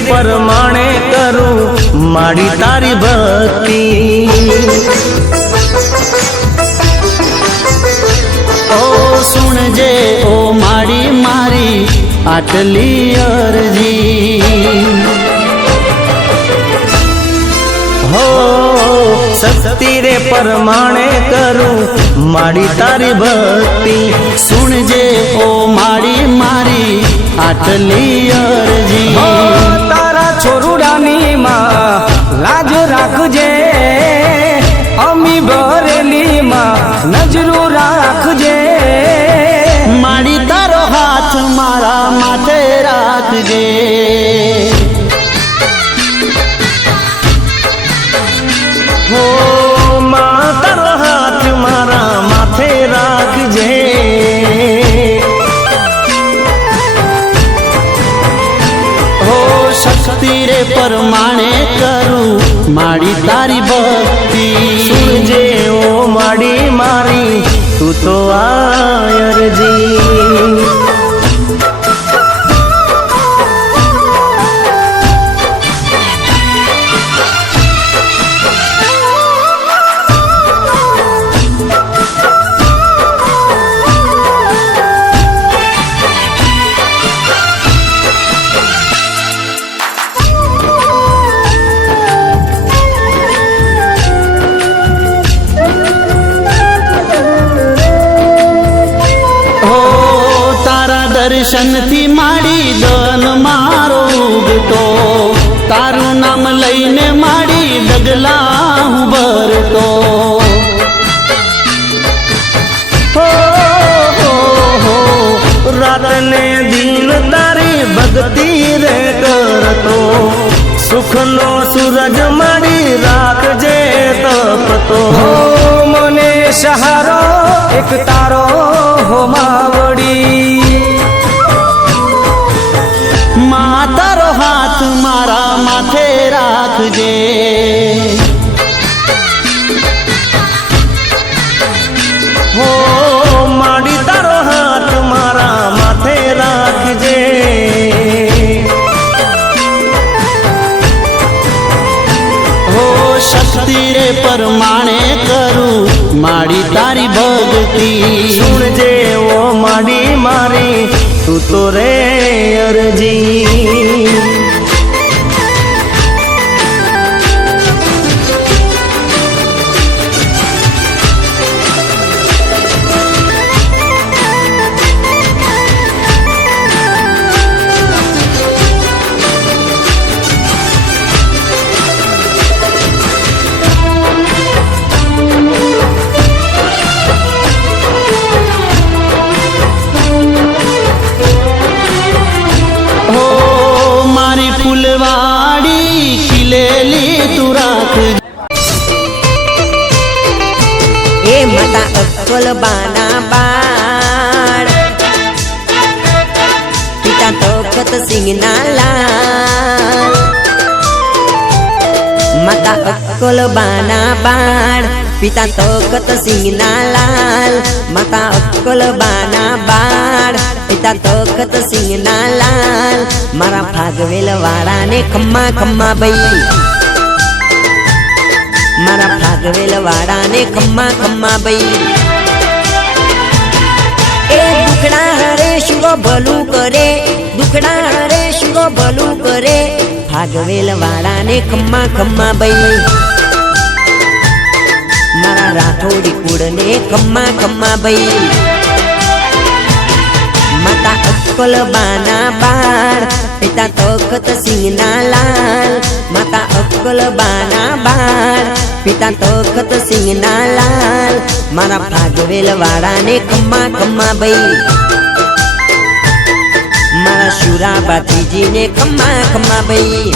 परमाणे करूं माड़ी तारी भक्ति। ओ सुनजे ओ माड़ी मारी आटली अरजी। हो शक्ति रे परमाणे करूं माड़ी तारी भक्ति। सुनजे ओ माड़ी मारी आटली अरजी। तारा छोरुडानी मां लाज राखजे, अमी बरेली मां नजरू राखजे। माड़ी तारो हाथ मारा माथे राखजे। हो मां तारो हाथ मारा माथे राखजे। शक्ति रे परमाणे करूं माड़ी तारी भक्ति। सुनजे ओ माड़ी मारी तू तो आयर जी। दर्शन थी माड़ी दन मारो उगतो। तारू नाम लईने माड़ी डगला हूँ भरतो। हो रात ने दिन तारी भक्ति रे करतो। सुख नो सूरज माड़ी राखजे तपतो। हो मने सहारो एक तारो हो मावड़ी। तारो हाथ मारा माथे राखजे। हो माड़ी तारो हाथ मारा माथे राखजे। हो शक्ति रे परमाणे करूं माड़ी तारी भक्ति। सुनजे वो माड़ी मारी तू तो रे अरजी। फुलवाड़ी खिलेली तू राख। ए माता अक्कल बाना बाळ, पिता तोखत सिंगना लाल। माता अक्कल बाना बाळ, पिता तोखत सिंगना लाल। माता अक्कल बाना बाळ, पिता तोखत सिंगना लाल। मारा फागवेल वाड़ा ने खम्मा खम्मा बई। मारा फागवेल वाड़ा ने खम्मा खम्मा बई। ए दुखड़ा हरे शुगो भलू करे, दुखड़ा हरे शुगो भलू करे। फागवेल वाड़ा ने खम्मा खम्मा बई। मारा राठोड़ी कूड़ ने खम्मा खम्मा बई। माता अक्कल बाना बाळ, पिता तोखत सिंगना लाल। माता अक्कल बाना बाळ, पिता तोखत सिंगना लाल। मारा फागवेल वाड़ा ने खम्मा खम्मा बई। मारा शुरा बातीजी ने खम्मा खम्मा बई।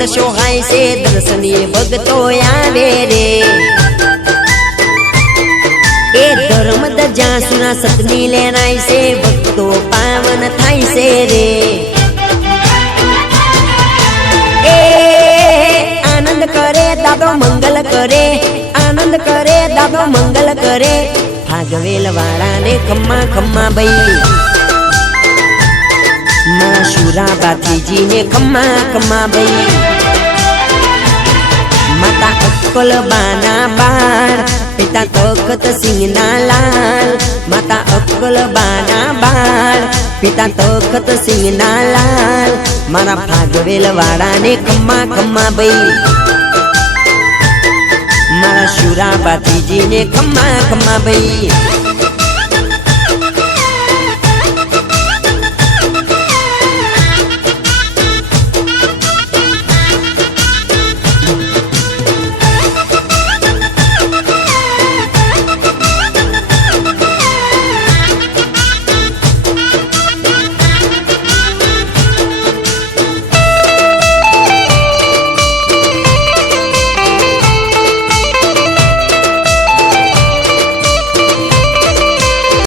મળશો હાય છે દર્શનીય ભગતો આવે રે એ ધર્મ ધજા સુના સતની લેનાય છે ભક્તો પાવન થાય છે રે એ આનંદ કરે દાદો મંગલ કરે આનંદ કરે દાદો મંગલ કરે ભાગવેલ વાળાને ખમ્મા ખમ્મા ભાઈ માં શુરા બાતીજીને ખમ્મા ખમ્મા ભાઈ માતા અક્કલ બાના બાળ પિતા તખત સિંહના લાલ માતા અક્કલ બાના બાળ પિતા તખત સિંહના લાલ મારા ભાગવેલ વાળાને ખમ્મા ખમ્મા ભાઈ મારા શુરા બાતીજીને ખમ્મા ખમ્મા ભાઈ